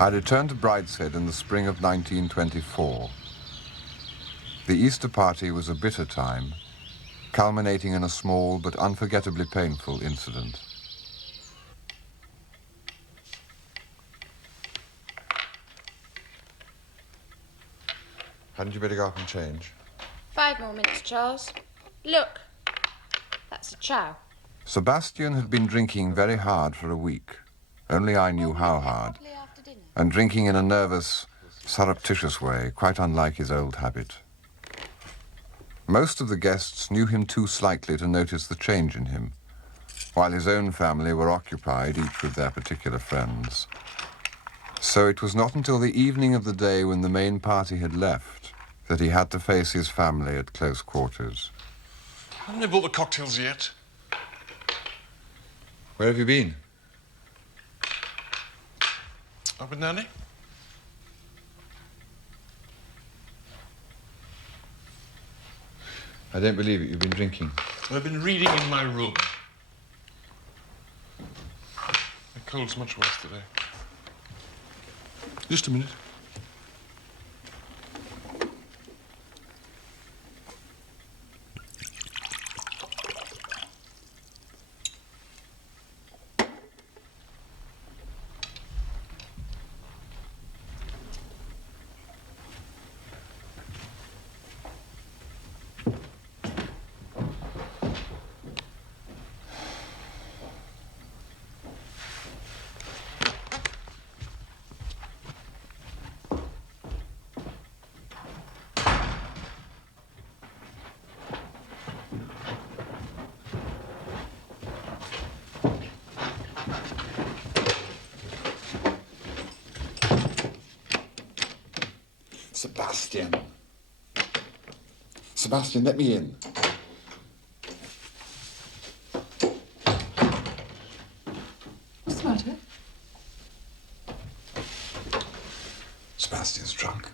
I returned to Brideshead in the spring of 1924. The Easter party was a bitter time, culminating in a small but unforgettably painful incident. Hadn't you better go up and change? 5 more minutes, Charles. Look, that's a chow. Sebastian had been drinking very hard for a week. Only I knew how hard. And drinking in a nervous, surreptitious way, quite unlike his old habit. Most of the guests knew him too slightly to notice the change in him, while his own family were occupied, each with their particular friends. So it was not until the evening of the day when the main party had left that he had to face his family at close quarters. Haven't they bought the cocktails yet? Where have you been? Up with Nanny? I don't believe it. You've been drinking. I've been reading in my room. The cold's much worse today. Just a minute. Sebastian. Sebastian, let me in. What's the matter? Sebastian's drunk.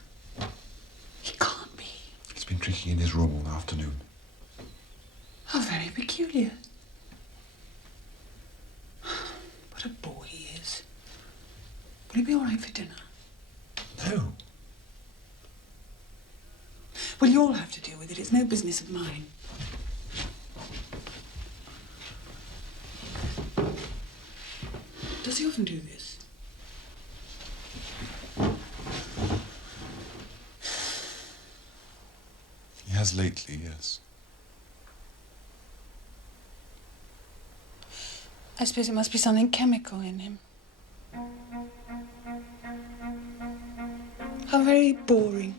He can't be. He's been drinking in his room all afternoon. How very peculiar. What a bore he is. Will he be all right for dinner? No. Well, you'll have to deal with it. It's no business of mine. Does he often do this? He has lately, yes. I suppose it must be something chemical in him. How very boring.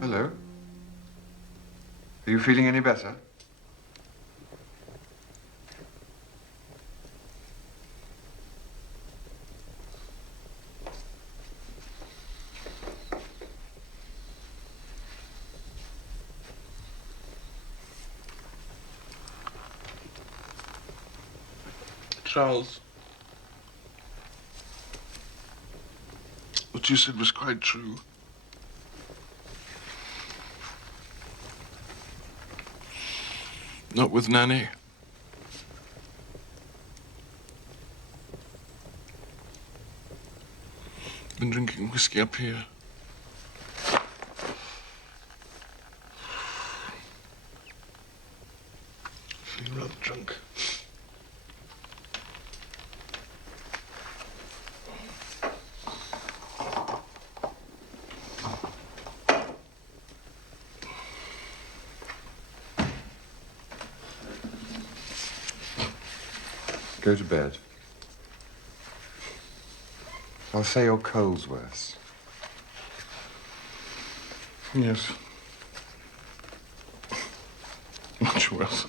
Hello? Are you feeling any better? Charles, what you said was quite true. Not with Nanny. Been drinking whiskey up here. Feeling rather drunk. Go to bed. I'll say your cold's worse. Yes. Much worse.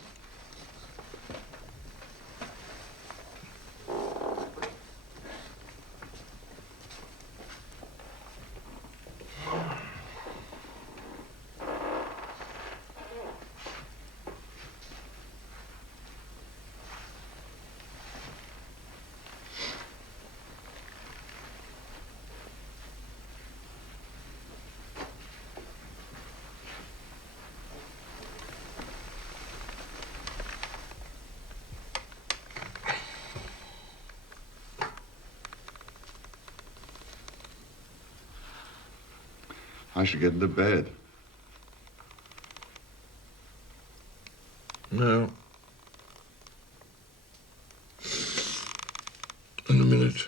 I should get into bed. No. In a minute.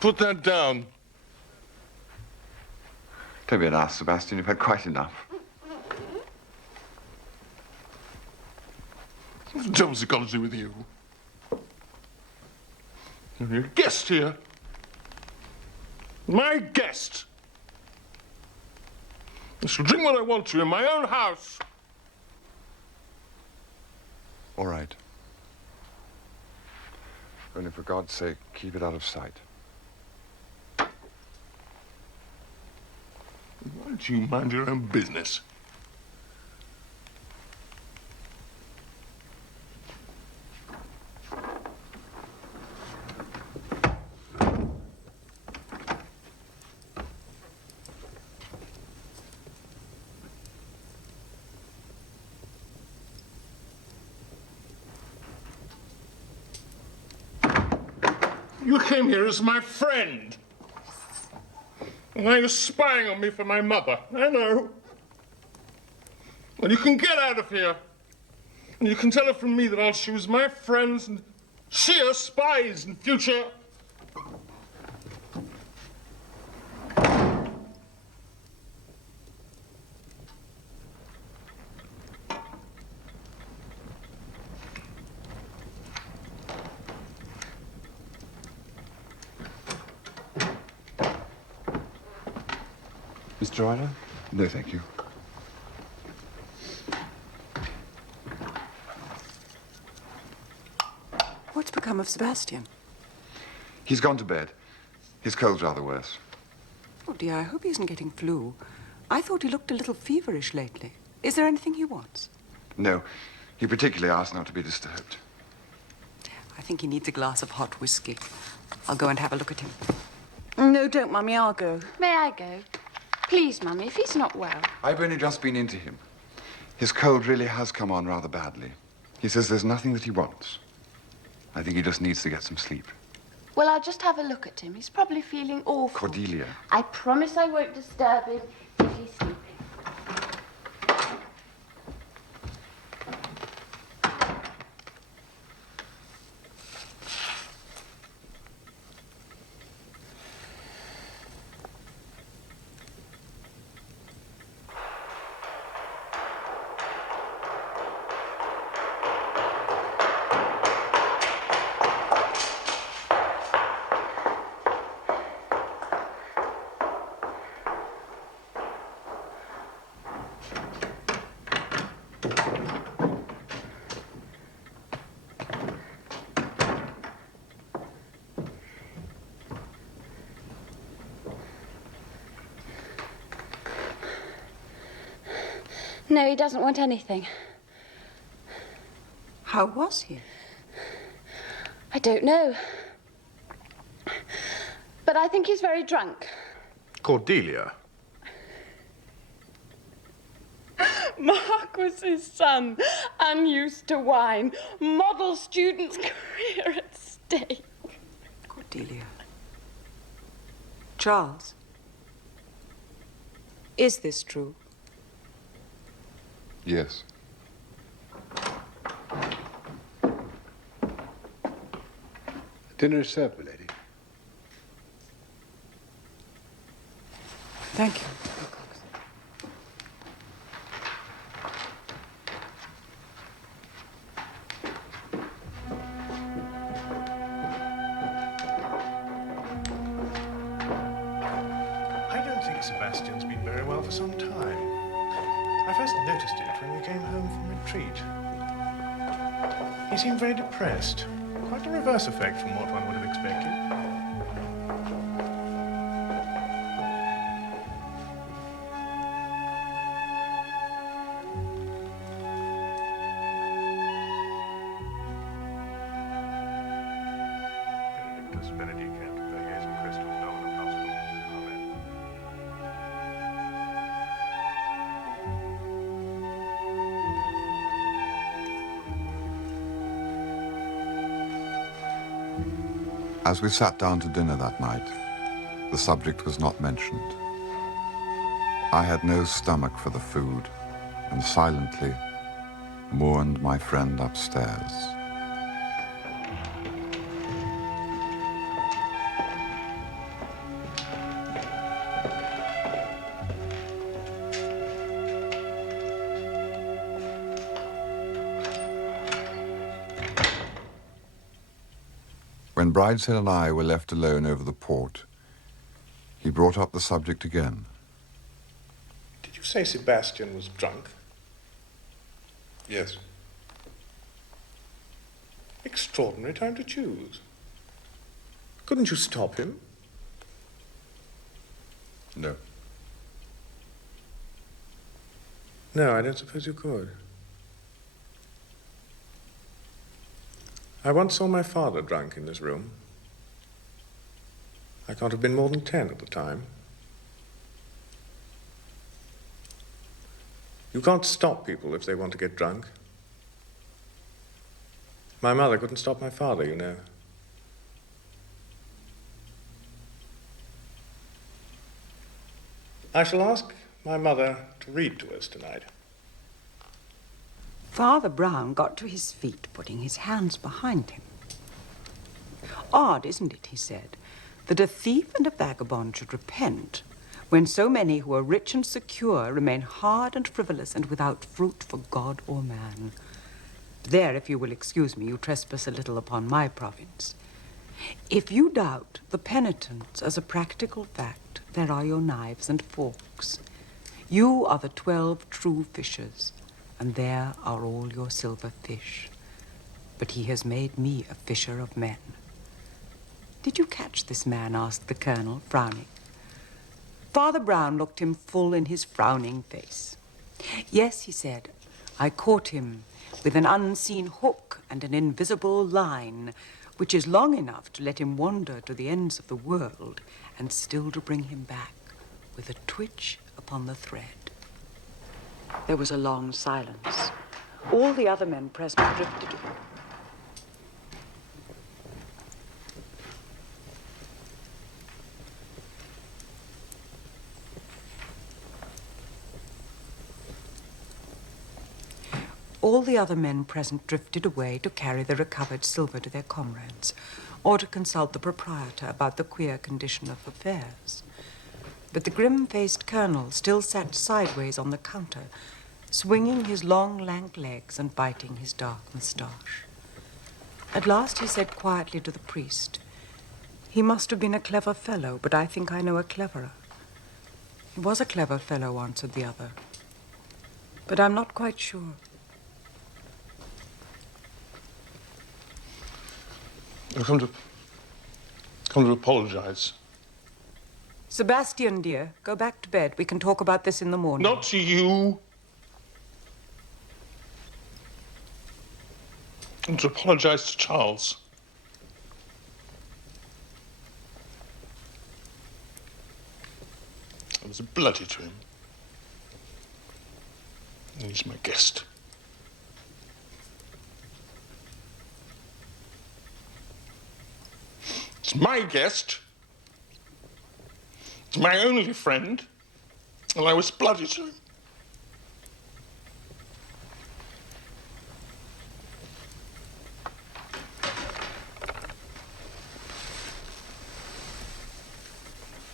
Put that down. Don't be an ass, Sebastian. You've had quite enough. What the devil's it got to do with you? You're a guest here. My guest. I shall drink what I want to in my own house. All right. Only for God's sake, keep it out of sight. Why don't you mind your own business? You came here as my friend. And now you're spying on me for my mother. I know. Well, you can get out of here. And you can tell her from me that I'll choose my friends and sheer spies in future. Mr. Ryder? No, thank you. What's become of Sebastian? He's gone to bed. His cold's rather worse. Oh, dear, I hope he isn't getting flu. I thought he looked a little feverish lately. Is there anything he wants? No, he particularly asked not to be disturbed. I think he needs a glass of hot whiskey. I'll go and have a look at him. No, don't, Mummy. I'll go. May I go? Please, Mummy, if he's not well. I've only just been into him. His cold really has come on rather badly. He says there's nothing that he wants. I think he just needs to get some sleep. Well, I'll just have a look at him. He's probably feeling awful. Cordelia. I promise I won't disturb him if he's sleeping. No, he doesn't want anything. How was he? I don't know. But I think he's very drunk. Cordelia. Mark was his son, unused to wine. Model student's career at stake. Cordelia. Charles. Is this true? Yes. Dinner is served, my lady. Thank you. I don't think Sebastian's been very well for some time. I first noticed it when we came home from retreat. He seemed very depressed. Quite a reverse effect from what one would have expected. Benedictus benedicent, per Jesum Christum Dominum nostrum. Amen. As we sat down to dinner that night, the subject was not mentioned. I had no stomach for the food and silently mourned my friend upstairs. When Brideshead and I were left alone over the port, he brought up the subject again. Did you say Sebastian was drunk? Yes. Extraordinary time to choose. Couldn't you stop him? No. No, I don't suppose you could. I once saw my father drunk in this room. I can't have been more than 10 at the time. You can't stop people if they want to get drunk. My mother couldn't stop my father, you know. I shall ask my mother to read to us tonight. Father Brown got to his feet, putting his hands behind him. Odd, isn't it, he said, that a thief and a vagabond should repent when so many who are rich and secure remain hard and frivolous and without fruit for God or man. There, if you will excuse me, you trespass a little upon my province. If you doubt the penitence as a practical fact, there are your knives and forks. You are the 12 true fishers, and there are all your silver fish. But he has made me a fisher of men. Did you catch this man? Asked the colonel, frowning. Father Brown looked him full in his frowning face. Yes, he said, I caught him with an unseen hook and an invisible line, which is long enough to let him wander to the ends of the world and still to bring him back with a twitch upon the thread. There was a long silence. All the other men present drifted. All the other men present drifted away to carry the recovered silver to their comrades, or to consult the proprietor about the queer condition of affairs. But the grim-faced colonel still sat sideways on the counter, swinging his long, lank legs and biting his dark moustache. At last he said quietly to the priest, he must have been a clever fellow, but I think I know a cleverer. He was a clever fellow, answered the other, but I'm not quite sure. I've come to apologize. Sebastian, dear, go back to bed. We can talk about this in the morning. Not to you. And to apologize to Charles. I was bloody to him. And he's my guest. It's my guest. It's my only friend. And I was bloody to him.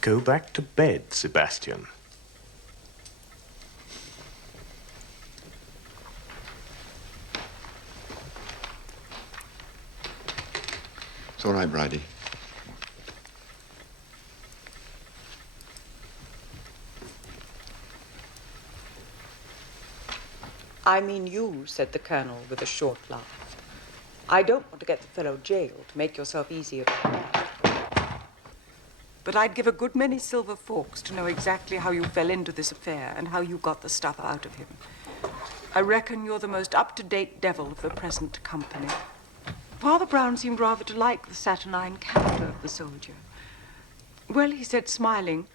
Go back to bed, Sebastian. It's all right, Bridie. I mean you, said the colonel with a short laugh. I don't want to get the fellow jailed. Make yourself easy about that. But I'd give a good many silver forks to know exactly how you fell into this affair and how you got the stuff out of him. I reckon you're the most up-to-date devil of the present company. Father Brown seemed rather to like the saturnine character of the soldier. Well, he said, smiling,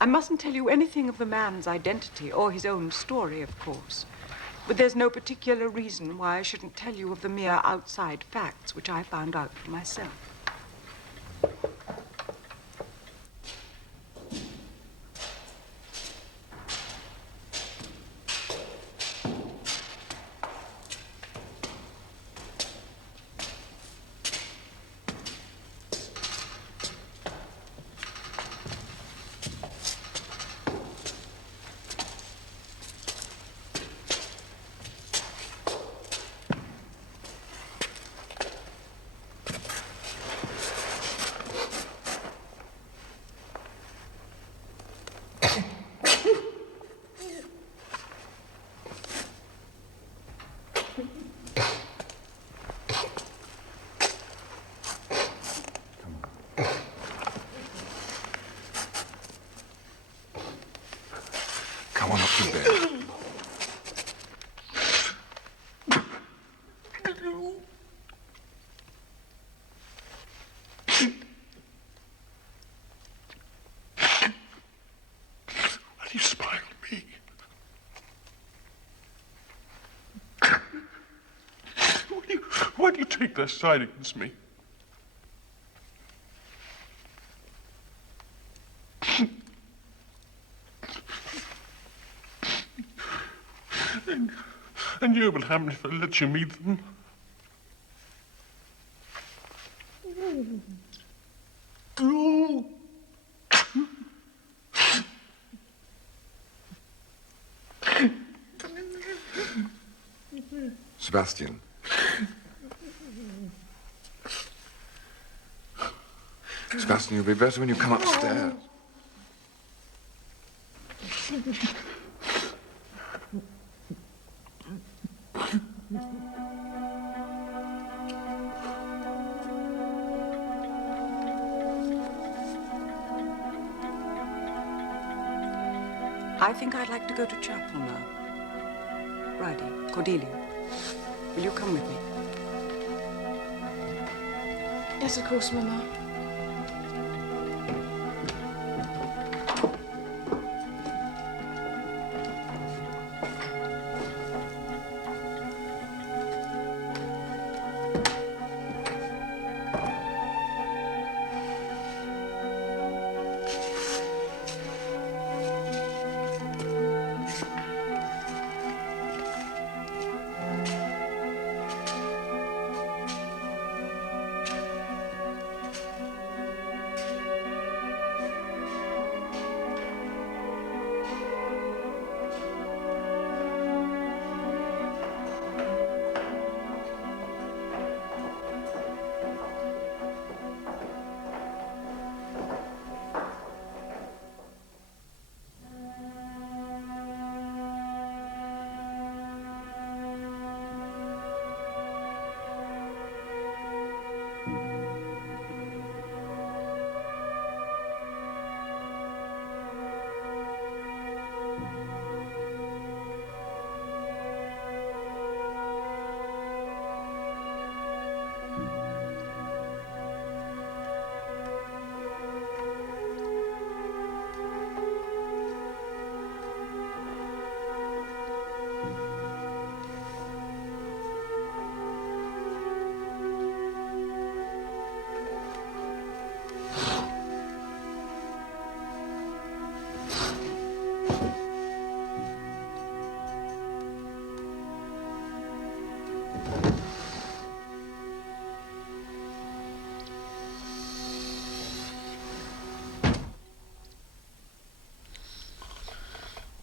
I mustn't tell you anything of the man's identity or his own story, of course. But there's no particular reason why I shouldn't tell you of the mere outside facts which I found out for myself. Come on up to bed. Why do you spy on me? Why do you take their side against me? And you will have me if I let you meet them. Sebastian. Sebastian, you'll be better when you come upstairs. I think I'd like to go to chapel now. Bridie, Cordelia, will you come with me? Yes, of course, Mama.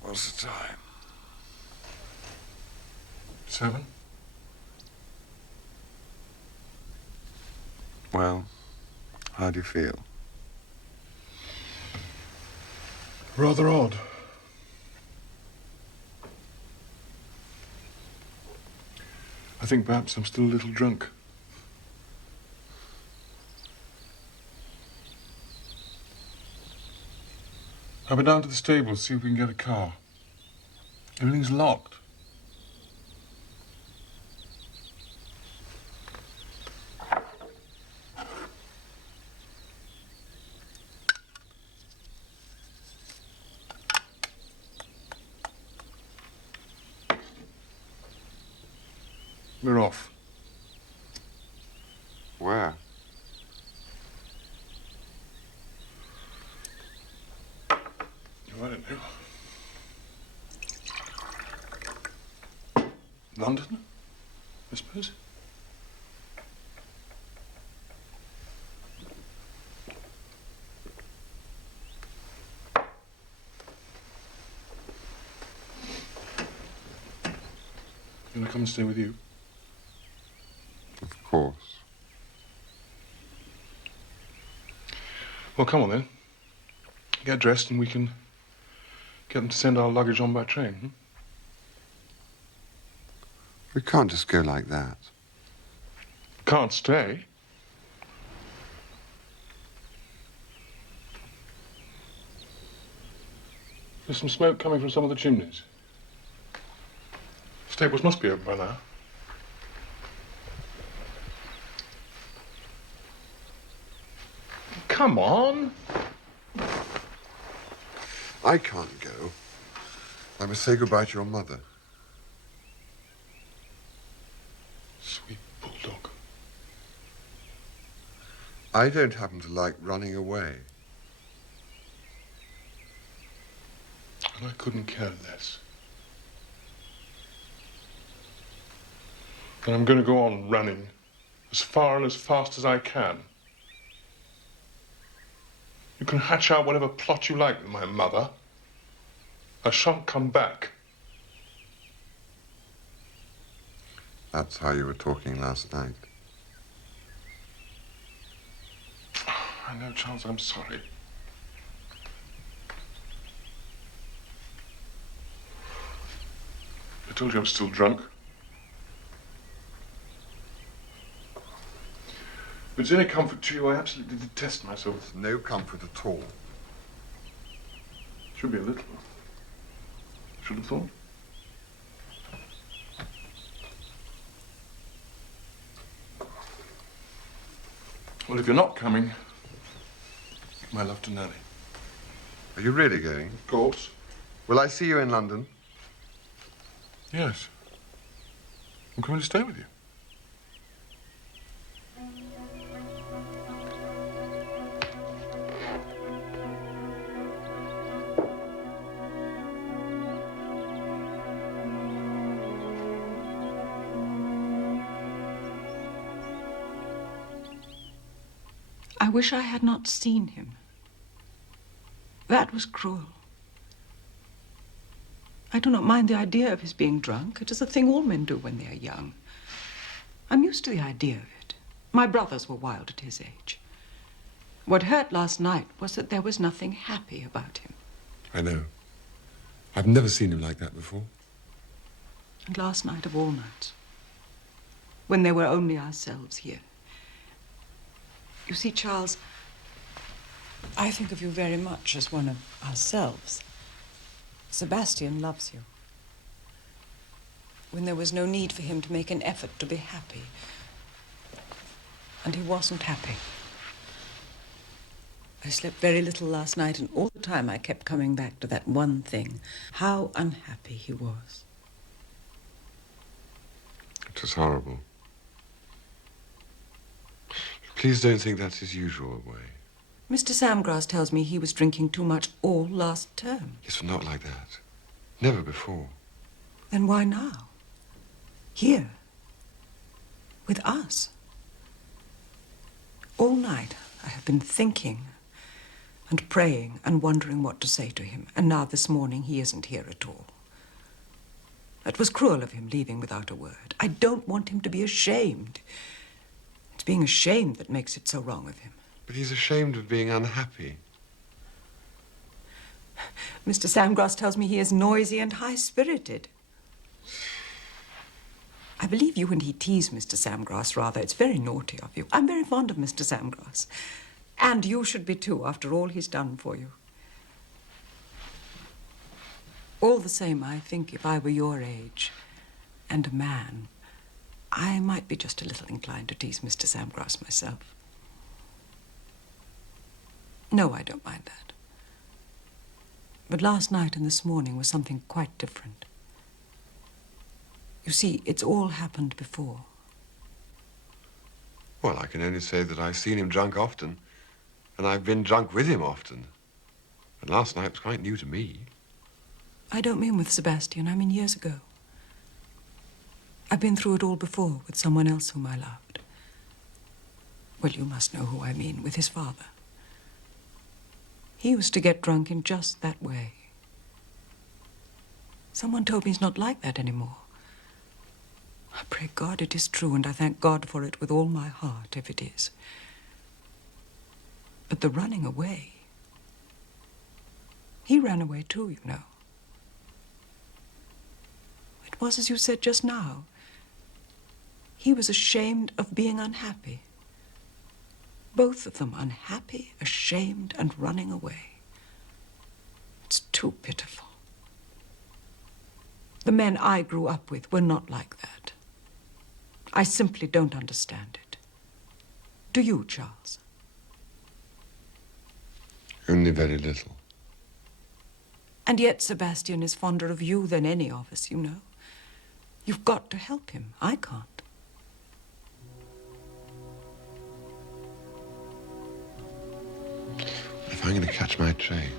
What's the time? 7? Well, how do you feel? Rather odd. I think perhaps I'm still a little drunk. I'll be down to the stable, see if we can get a car. Everything's locked. We're off. Where? London, I suppose. Can I come and stay with you? Of course. Well, come on then. Get dressed and we can get them to send our luggage on by train. Hmm? We can't just go like that. Can't stay. There's some smoke coming from some of the chimneys. Stables must be open by now. Come on. I can't go. I must say goodbye to your mother. Sweet bulldog. I don't happen to like running away. And I couldn't care less. And I'm going to go on running as far and as fast as I can. You can hatch out whatever plot you like with my mother. I shan't come back. That's how you were talking last night. I know, Charles, I'm sorry. I told you I'm still drunk. If it's any comfort to you, I absolutely detest myself. It's no comfort at all. Should be a little. Should have thought. Well, if you're not coming, give my love to Nanny. Are you really going? Of course. Will I see you in London? Yes. I'm coming to stay with you. I wish I had not seen him. That was cruel. I do not mind the idea of his being drunk. It is a thing all men do when they are young. I'm used to the idea of it. My brothers were wild at his age. What hurt last night was that there was nothing happy about him. I know. I've never seen him like that before. And last night of all nights, when there were only ourselves here. You see, Charles, I think of you very much as one of ourselves. Sebastian loves you. When there was no need for him to make an effort to be happy. And he wasn't happy. I slept very little last night, and all the time I kept coming back to that one thing. How unhappy he was. It was horrible. Please don't think that's his usual way. Mr. Samgrass tells me he was drinking too much all last term. Yes, but not like that. Never before. Then why now? Here. With us. All night I have been thinking and praying and wondering what to say to him. And now this morning he isn't here at all. It was cruel of him leaving without a word. I don't want him to be ashamed. It's being ashamed that makes it so wrong of him. But he's ashamed of being unhappy. Mr. Samgrass tells me he is noisy and high-spirited. I believe you and he tease Mr. Samgrass rather. It's very naughty of you. I'm very fond of Mr. Samgrass. And you should be too, after all he's done for you. All the same, I think if I were your age and a man, I might be just a little inclined to tease Mr. Samgrass myself. No, I don't mind that. But last night and this morning was something quite different. You see, it's all happened before. Well, I can only say that I've seen him drunk often, and I've been drunk with him often. And last night was quite new to me. I don't mean with Sebastian, I mean years ago. I've been through it all before with someone else whom I loved. Well, you must know who I mean, with his father. He used to get drunk in just that way. Someone told me he's not like that anymore. I pray God it is true, and I thank God for it with all my heart, if it is. But the running away... He ran away too, you know. It was as you said just now. He was ashamed of being unhappy. Both of them unhappy, ashamed, and running away. It's too pitiful. The men I grew up with were not like that. I simply don't understand it. Do you, Charles? Only very little. And yet Sebastian is fonder of you than any of us, you know. You've got to help him. I can't. If I'm going to catch my train...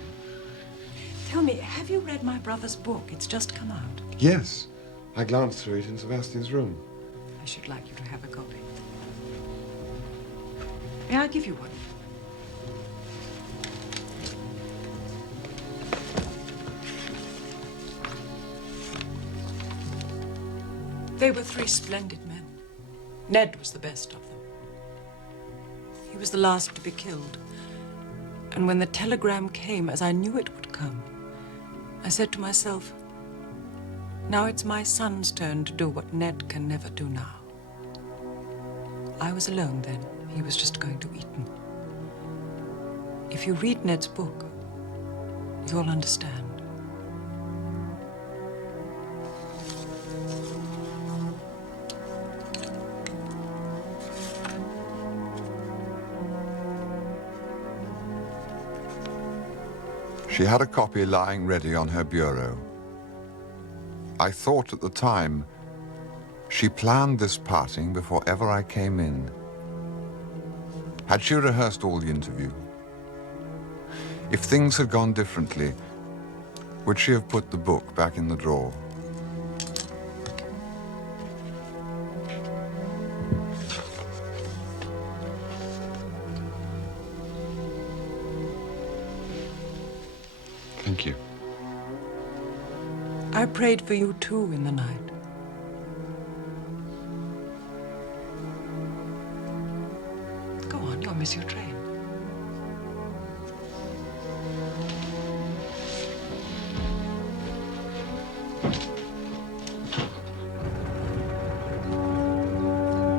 Tell me, have you read my brother's book? It's just come out. Yes. I glanced through it in Sebastian's room. I should like you to have a copy. May I give you one? They were three splendid men. Ned was the best of them. He was the last to be killed. And when the telegram came, as I knew it would come, I said to myself, now it's my son's turn to do what Ned can never do now. I was alone then. He was just going to Eton. If you read Ned's book, you'll understand. She had a copy lying ready on her bureau. I thought at the time, she planned this parting before ever I came in. Had she rehearsed all the interview? If things had gone differently, would she have put the book back in the drawer? Thank you. I prayed for you too in the night. Go on, you'll miss your train.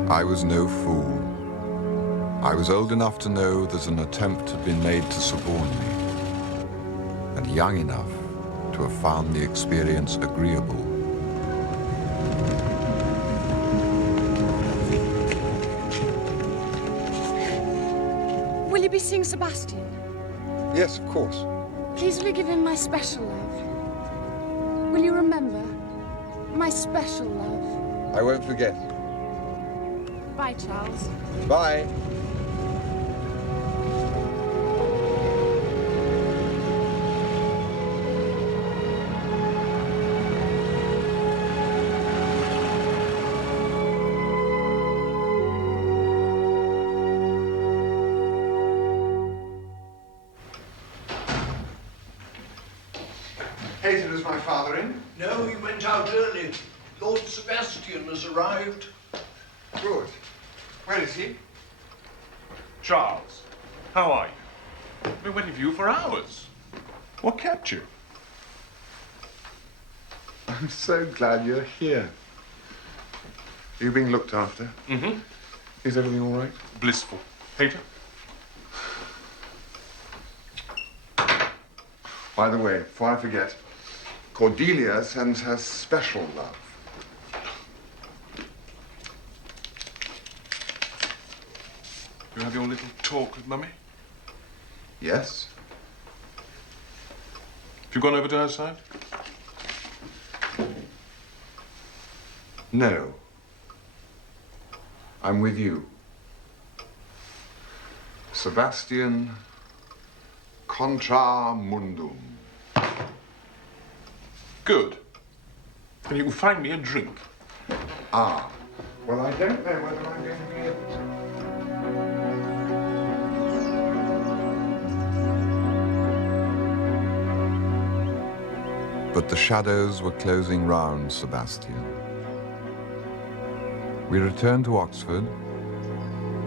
I was no fool. I was old enough to know that an attempt had been made to suborn me, and young enough to have found the experience agreeable. Will you be seeing Sebastian? Yes, of course. Please will you give him my special love? Will you remember? My special love. I won't forget. Bye, Charles. Bye. Hazel, is my father in? No, he went out early. Lord Sebastian has arrived. Good. Where is he? Charles, how are you? I've been waiting for you for hours. What kept you? I'm so glad you're here. Are you being looked after? Mm-hmm. Is everything all right? Blissful. Peter? By the way, before I forget, Cordelia sends her special love. You have your little talk with Mummy? Yes? Have you gone over to her side? No. I'm with you. Sebastian contra mundum. Good. Then you can find me a drink. Ah. Well, I don't know whether I'm going to be able to. But the shadows were closing round Sebastian. We returned to Oxford,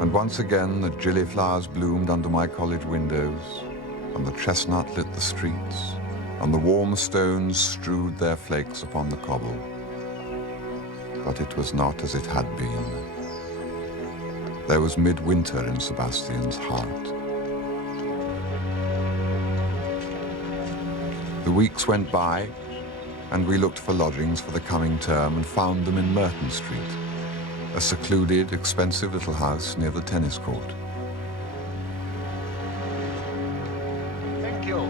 and once again the gillyflowers bloomed under my college windows, and the chestnut lit the streets, and the warm stones strewed their flakes upon the cobble. But it was not as it had been. There was midwinter in Sebastian's heart. The weeks went by, and we looked for lodgings for the coming term and found them in Merton Street, a secluded, expensive little house near the tennis court. Thank you.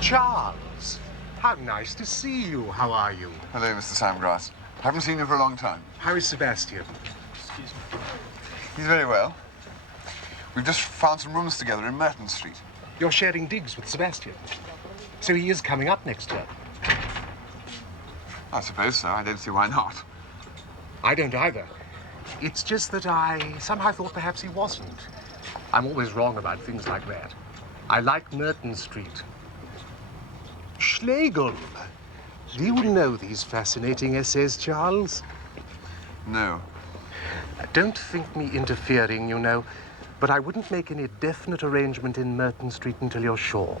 Charles, how nice to see you. How are you? Hello, Mr. Samgrass. Haven't seen you for a long time. How is Sebastian? Excuse me. He's very well. We've just found some rooms together in Merton Street. You're sharing digs with Sebastian. So he is coming up next term. I suppose so. I don't see why not. I don't either. It's just that I somehow thought perhaps he wasn't. I'm always wrong about things like that. I like Merton Street. Schlegel. Do you know these fascinating essays, Charles? No. Don't think me interfering, you know, but I wouldn't make any definite arrangement in Merton Street until you're sure.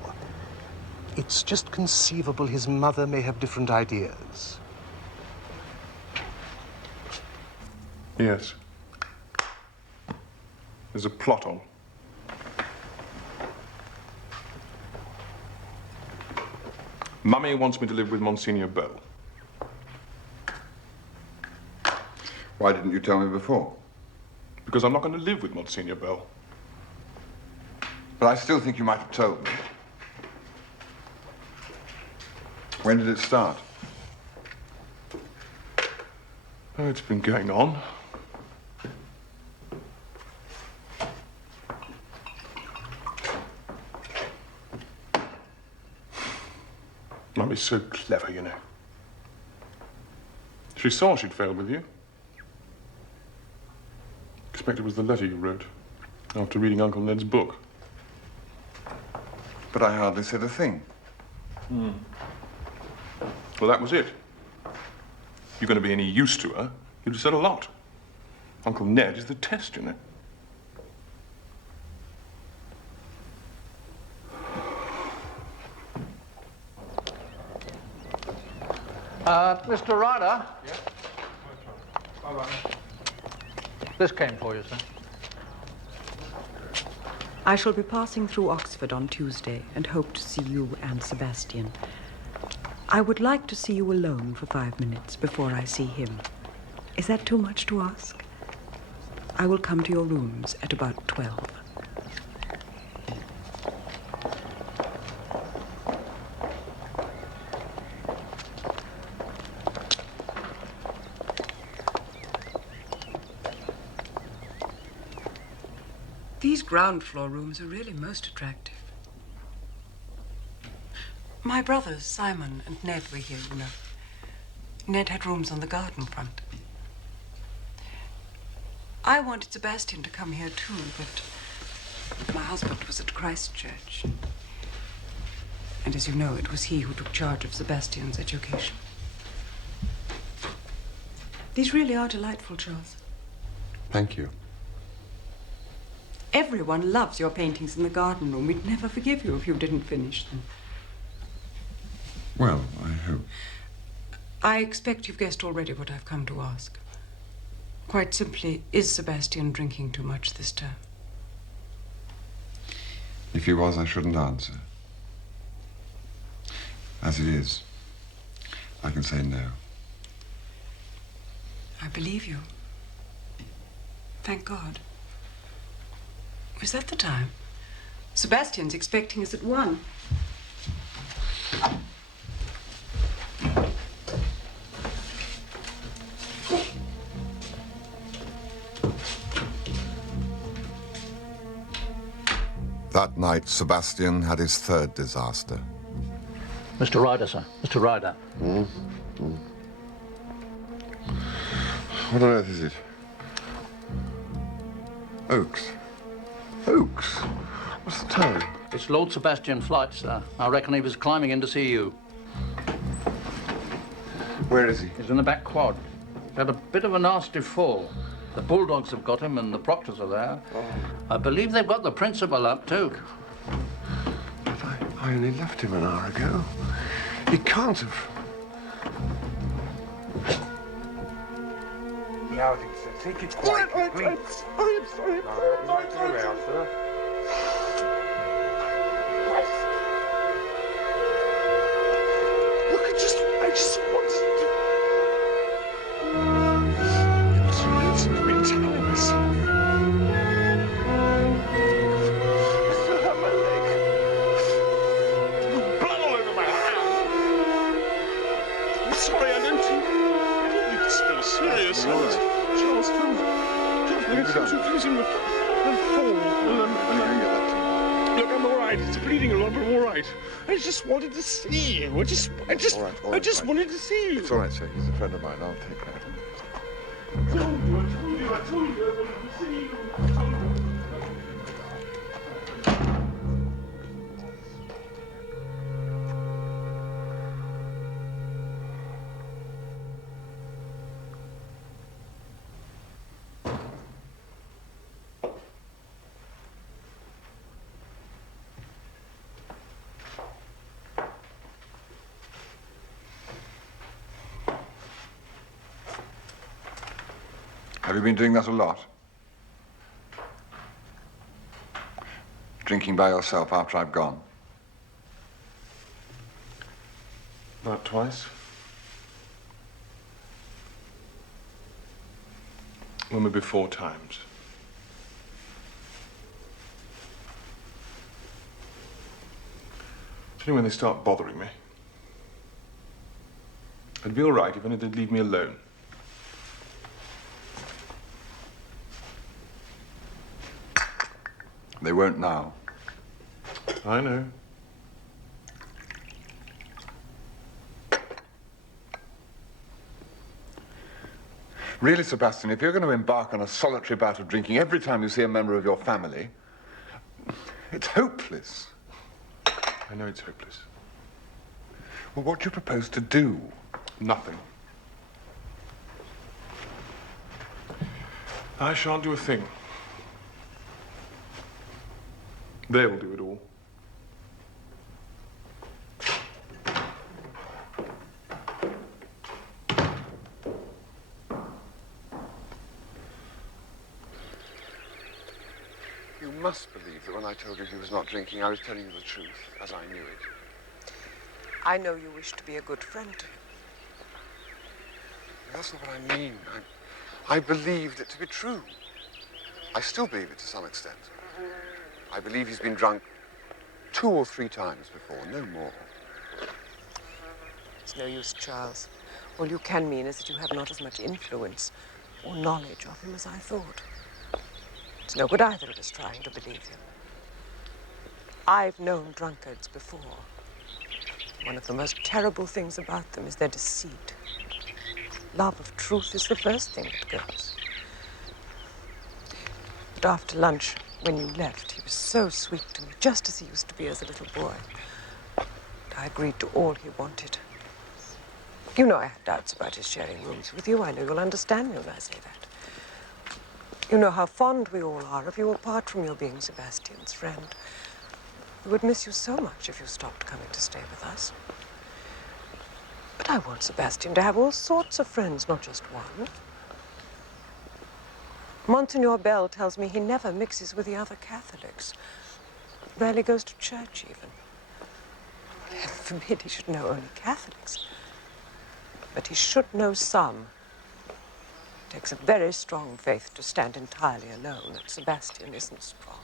It's just conceivable his mother may have different ideas. Yes. There's a plot on. Mummy wants me to live with Monsignor Beau. Why didn't you tell me before? Because I'm not going to live with Monsignor Beau. But I still think you might have told me. When did it start? Oh, it's been going on. Mummy's so clever, you know. She saw she'd failed with you. Expect it was the letter you wrote after reading Uncle Ned's book. But I hardly said a thing. Well, that was it. You're going to be any use to her, you'd have said a lot. Uncle Ned is the test, you know. Mr. Ryder? Yeah? All right. This came for you, sir. I shall be passing through Oxford on Tuesday and hope to see you and Sebastian. I would like to see you alone for 5 minutes before I see him. Is that too much to ask? I will come to your rooms at about 12. These ground floor rooms are really most attractive. My brothers, Simon and Ned, were here, you know. Ned had rooms on the garden front. I wanted Sebastian to come here too, but my husband was at Christchurch. And as you know, it was he who took charge of Sebastian's education. These really are delightful, Charles. Thank you. Everyone loves your paintings in the garden room. We'd never forgive you if you didn't finish them. Well, I hope. I expect you've guessed already what I've come to ask. Quite simply, is Sebastian drinking too much this term? If he was, I shouldn't answer. As it is, I can say no. I believe you. Thank God. Is that the time? Sebastian's expecting us at 1. That night, Sebastian had his third disaster. Mr. Ryder, sir. Mr. Ryder. What on earth is it? Oaks. Oaks? What's the time? It's Lord Sebastian's flight, sir. I reckon he was climbing in to see you. Where is he? He's in the back quad. He's had a bit of a nasty fall. The bulldogs have got him and the proctors are there. Oh. I believe they've got the principal up, too. But I only left him an hour ago. He can't have... Now, sir, take it quietly, please. I'm sorry. Sir. Look, I just wanted to... It's been telling myself. I still have my leg. There's blood all over my hand. I'm sorry, I didn't think it's so serious. Charles, I'm too pleasing with that fall. Look, I'm all right. It's bleeding a lot, but I'm all right. I just wanted to see you. I just wanted to see you. It's all right, sir. He's a friend of mine. I'll take care of him. I told you I wanted to see you. Have you been doing that a lot? Drinking by yourself after I've gone? About twice. Well, maybe 4 times. It's only when they start bothering me. It'd be all right if only they'd leave me alone. They won't now. I know. Really, Sebastian, if you're going to embark on a solitary bout of drinking every time you see a member of your family, it's hopeless. I know it's hopeless. Well, what do you propose to do? Nothing. I shan't do a thing. They'll do it all. You must believe that when I told you he was not drinking, I was telling you the truth, as I knew it. I know you wish to be a good friend to him. That's not what I mean. I believed it to be true. I still believe it to some extent. I believe he's been drunk 2 or 3 times before, no more. It's no use, Charles. All you can mean is that you have not as much influence or knowledge of him as I thought. It's no good either of us trying to believe him. I've known drunkards before. One of the most terrible things about them is their deceit. Love of truth is the first thing that goes. But after lunch, when you left, he was so sweet to me, just as he used to be as a little boy. And I agreed to all he wanted. You know I had doubts about his sharing rooms with you. I know you'll understand me when I say that. You know how fond we all are of you, apart from your being Sebastian's friend. We would miss you so much if you stopped coming to stay with us. But I want Sebastian to have all sorts of friends, not just one. Monsignor Bell tells me he never mixes with the other Catholics. Rarely goes to church, even. Heaven forbid he should know only Catholics. But he should know some. It takes a very strong faith to stand entirely alone, and Sebastian isn't strong.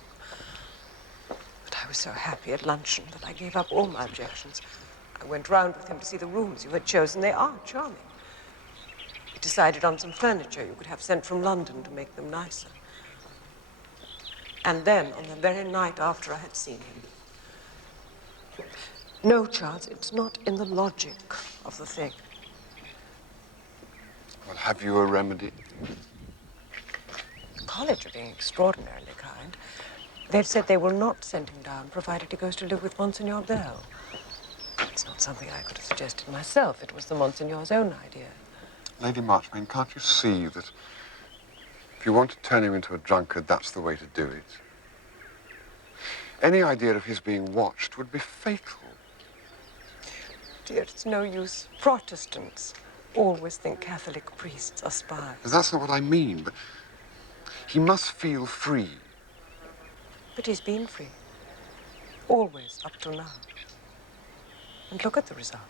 But I was so happy at luncheon that I gave up all my objections. I went round with him to see the rooms you had chosen. They are charming. We decided on some furniture you could have sent from London to make them nicer. And then, on the very night after I had seen him... No, Charles, it's not in the logic of the thing. Well, have you a remedy? The college are being extraordinarily kind. They've said they will not send him down, provided he goes to live with Monsignor Bell. It's not something I could have suggested myself. It was the Monsignor's own idea. Lady Marchmain, can't you see that if you want to turn him into a drunkard, that's the way to do it? Any idea of his being watched would be fatal. Dear, it's no use. Protestants always think Catholic priests are spies. That's not what I mean, but he must feel free. But he's been free. Always, up till now. And look at the result.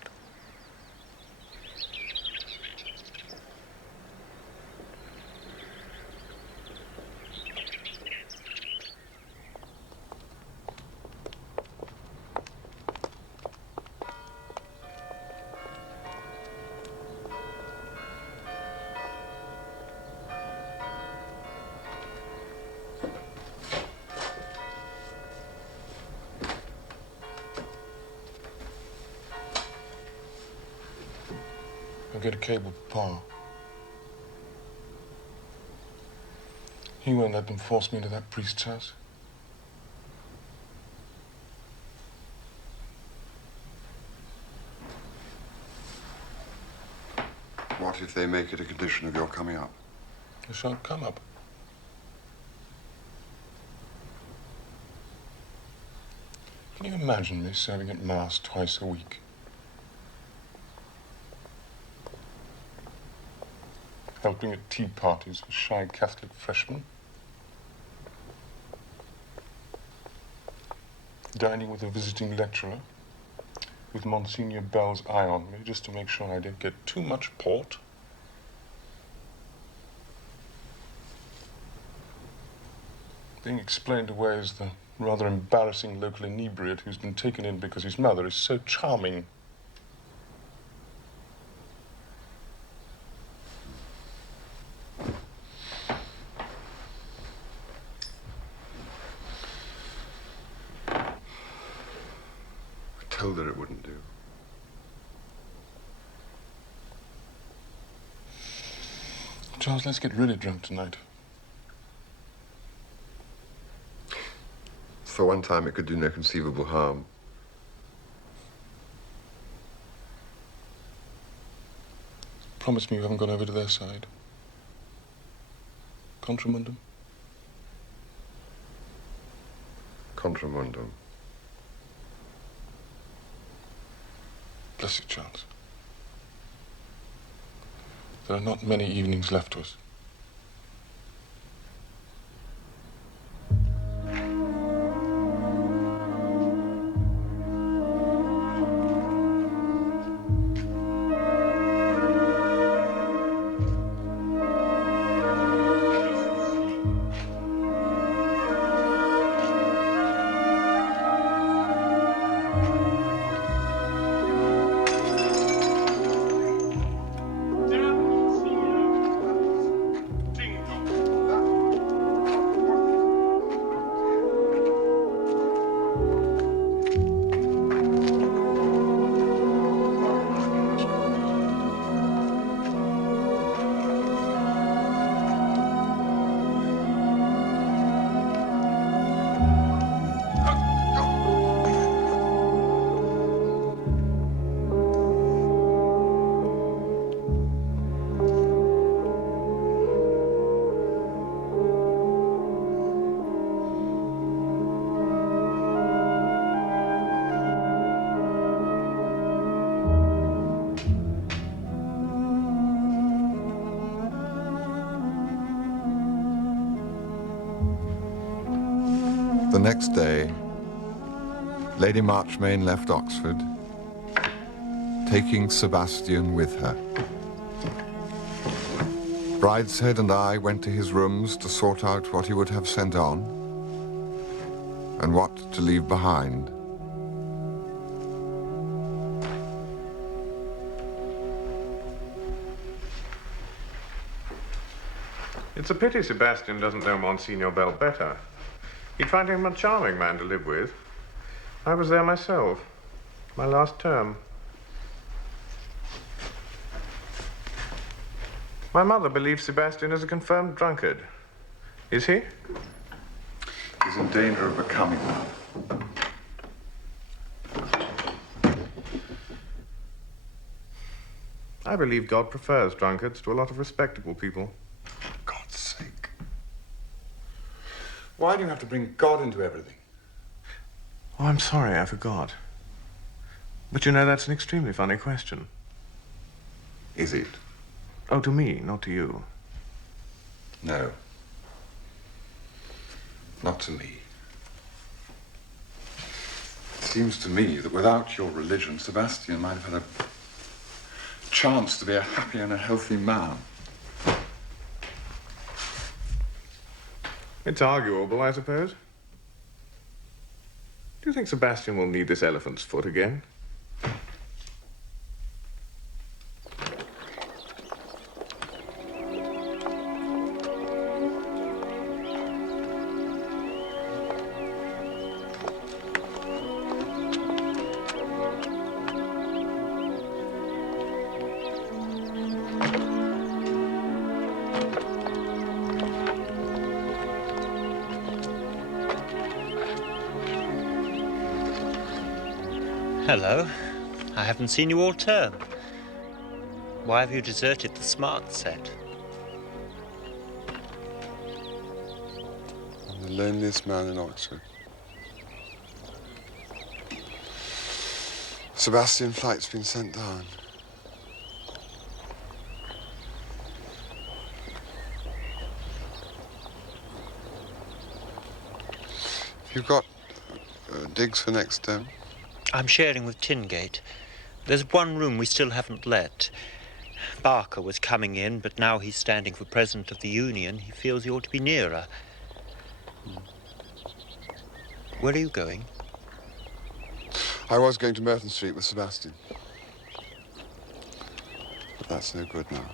I'll get a cable with Pa. He won't let them force me into that priest's house. What if they make it a condition of your coming up? I shan't come up. Can you imagine me serving at Mass twice a week? Helping at tea parties for shy Catholic freshmen? Dining with a visiting lecturer? With Monsignor Bell's eye on me, just to make sure I don't get too much port? Being explained away as the rather embarrassing local inebriate who's been taken in because his mother is so charming. I told her it wouldn't do. Charles, let's get really drunk tonight. For one time, it could do no conceivable harm. Promise me you haven't gone over to their side. Contramundum? Contramundum. Bless you, Charles. There are not many evenings left to us. The next day, Lady Marchmain left Oxford, taking Sebastian with her. Brideshead and I went to his rooms to sort out what he would have sent on and what to leave behind. It's a pity Sebastian doesn't know Monsignor Bell better. He'd find him a charming man to live with. I was there myself, my last term. My mother believes Sebastian is a confirmed drunkard. Is he? He's in danger of becoming one. I believe God prefers drunkards to a lot of respectable people. For God's sake. Why do you have to bring God into everything? Oh, I'm sorry, I forgot. But you know, that's an extremely funny question. Is it? Oh, to me, not to you. No. Not to me. It seems to me that without your religion, Sebastian might have had a chance to be a happy and a healthy man. It's arguable, I suppose. Do you think Sebastian will need this elephant's foot again? Hello. I haven't seen you all term. Why have you deserted the smart set? I'm the loneliest man in Oxford. Sebastian flight's been sent down. You've got digs for next term? I'm sharing with Tingate. There's one room we still haven't let. Barker was coming in, but now he's standing for President of the Union. He feels he ought to be nearer. Where are you going? I was going to Merton Street with Sebastian. But that's no good now.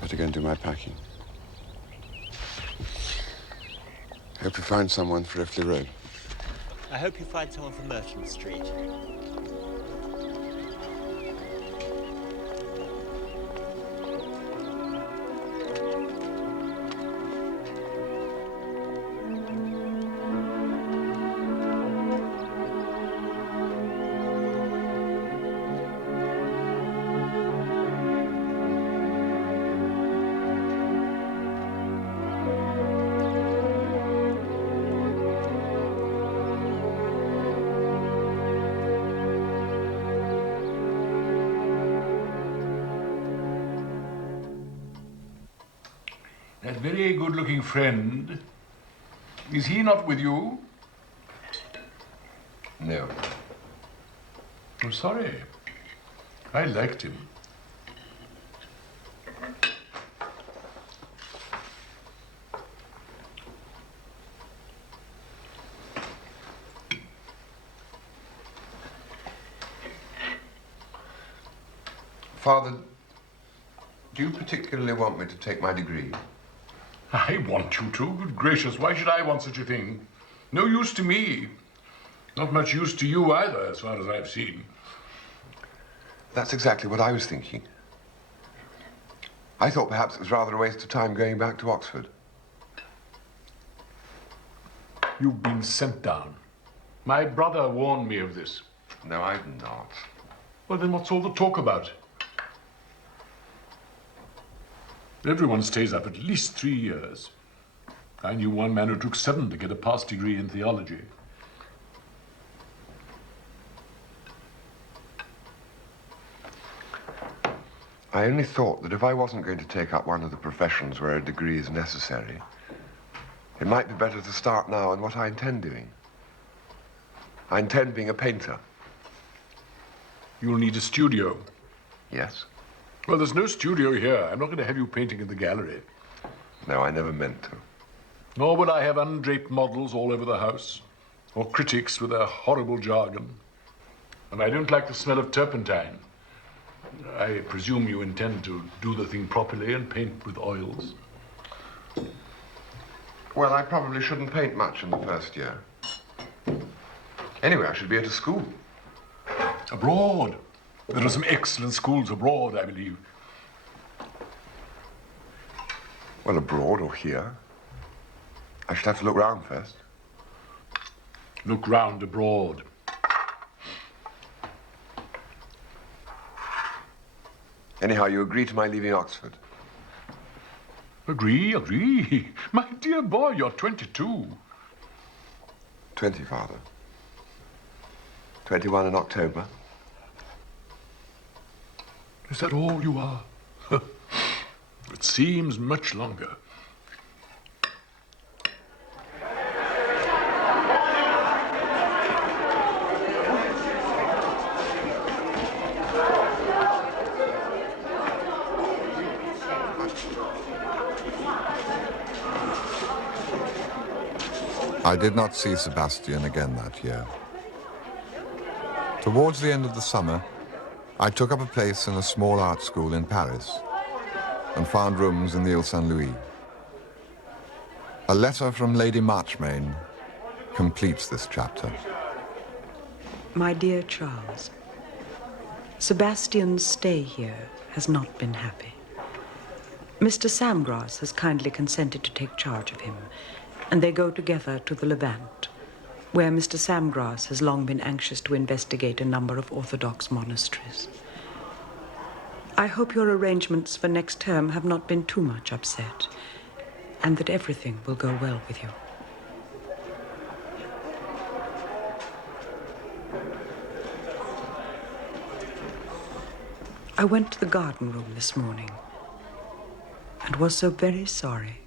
Better go and do my packing. Hope you find someone for Riffley Road. I hope you find someone for Merchant Street. That very good-looking friend, is he not with you? No. I'm sorry. I liked him. Father, do you particularly want me to take my degree? I want you to. Good gracious, why should I want such a thing? No use to me. Not much use to you either, as far as I've seen. That's exactly what I was thinking. I thought perhaps it was rather a waste of time going back to Oxford. You've been sent down. My brother warned me of this. No, I've not. Well, then what's all the talk about? Everyone stays up at least 3 years. I knew one man who took 7 to get a pass degree in theology. I only thought that if I wasn't going to take up one of the professions where a degree is necessary, it might be better to start now on what I intend doing. I intend being a painter. You'll need a studio. Yes? Well, there's no studio here. I'm not going to have you painting in the gallery. No, I never meant to. Nor would I have undraped models all over the house, or critics with their horrible jargon. And I don't like the smell of turpentine. I presume you intend to do the thing properly and paint with oils. Well, I probably shouldn't paint much in the first year. Anyway, I should be at a school. Abroad. There are some excellent schools abroad, I believe. Well, abroad or here. I should have to look round first. Look round abroad. Anyhow, you agree to my leaving Oxford? Agree. My dear boy, you're 22. 20, Father. 21 in October. Is that all you are? It seems much longer. I did not see Sebastian again that year. Towards the end of the summer, I took up a place in a small art school in Paris and found rooms in the Ile Saint-Louis. A letter from Lady Marchmain completes this chapter. My dear Charles, Sebastian's stay here has not been happy. Mr. Samgrass has kindly consented to take charge of him, and they go together to the Levant, where Mr. Samgrass has long been anxious to investigate a number of Orthodox monasteries. I hope your arrangements for next term have not been too much upset, and that everything will go well with you. I went to the garden room this morning and was so very sorry.